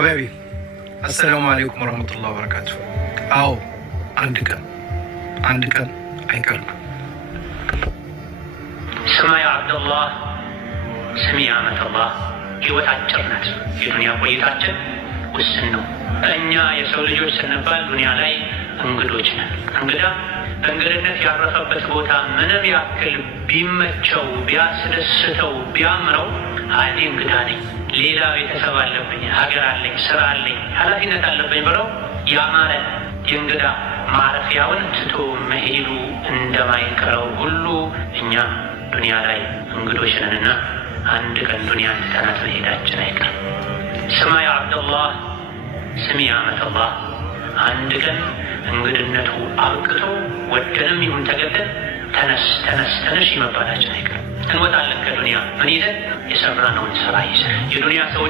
ሐባይቢ አሰላሙ አለይኩም ወራህመቱላሂ ወበረካቱ። አዎ አንድ ቀን አይቀርም። ስማ ያ አብደላህ፣ ስሚ ያ አመተላህ። ህይወት አጭር ናት። የዱንያ ቆይታችን ውስን ነው። እኛ የሰው ልጆች ስንባል ዱንያ ላይ እንግዶች ነን። እንግዳ በእንግድነት ያረፈበት ቦታ ምንም ያክል ቢመቸው፣ ቢያስደስተው፣ ቢያምረው አዲ እንግዳ ነኝ፣ ሌላ ቤተሰብ አለብኝ፣ ሀገር አለኝ፣ ስራ አለኝ፣ ኃላፊነት አለብኝ ብለው ያማረ የእንግዳ ማረፊያውን ትቶ መሄዱ እንደማይቀረው ሁሉ እኛ ዱንያ ላይ እንግዶች ነንና አንድ ቀን ዱንያን ትተናት መሄዳችን አይቀርም። ስማ ያ አብደላህ፣ ስሚ ያ አመተላህ። አንድ ቀን እንግድነቱ አብቅቶ ወደንም ይሁን ተገደን ተነሽ መባላችን አይቀርም። እንወጣለን ከዱንያ ምን ይዘን? የሰራነውን ስራ ይዘን። የዱንያ ሰዎች